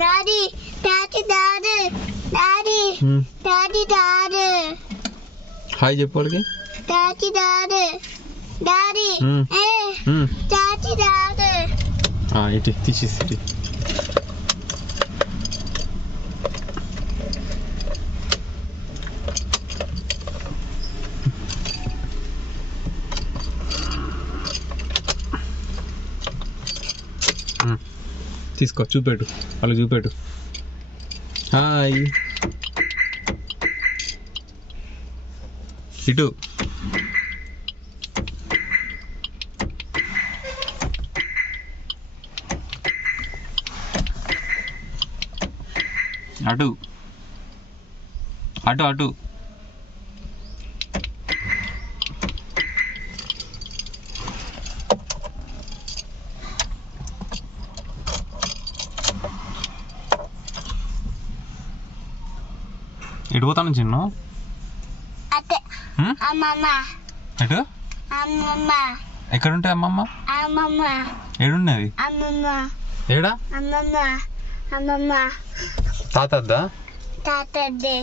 daddy daddy daddy daddy daddy daddy hi చెప్పాలికి daddy daddy daddy daddy daddy ఇటు తీసేసి తీసుకో చూపెట్టు వాళ్ళకి చూపెట్టు హాయ్ ఇటు అటు అటు అటు ఎటు పోతాను చిన్ను అతే అమ్మమ్మ ఎటు అమ్మమ్మ ఎక్కడుంటాయి అమ్మమ్మ అమ్మమ్మ ఏడున్నది అమ్మమ్మ ఏడా అమ్మమ్మ అమ్మమ్మ తాతద్దా తాతదే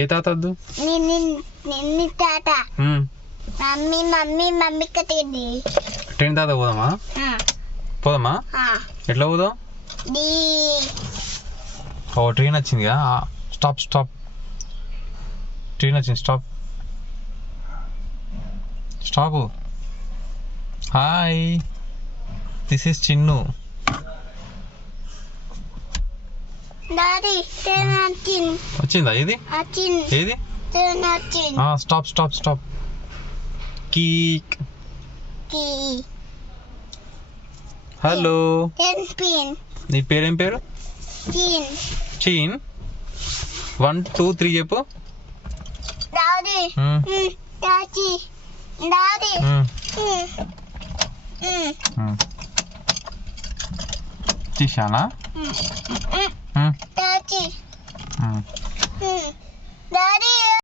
ఏ తాతద్దు నిన్ని తాత మమ్మీ మమ్మీ మమ్మీ కట్టింది ట్రైన్ తాత పోదామా పోదామా ఎట్లా పోదాం డి ఓ ట్రైన్ వచ్చిందిగా స్టాప్ స్టాప్ ట్రైన్ వచ్చింది stop stop hi this is Chinnu daddy train వచ్చింది వచ్చిందా ఇది వచ్చింది ఏది ట్రైన్ వచ్చింది స్టాప్ స్టాప్ స్టాప్ కీక్ కి హలో టెన్ పిన్ నీ పేరేం పేరు పిన్ చీన్ 1 2 3 చెప్పు డాడీ డాడీ డాడీ తీశానా డాడీ డాడీ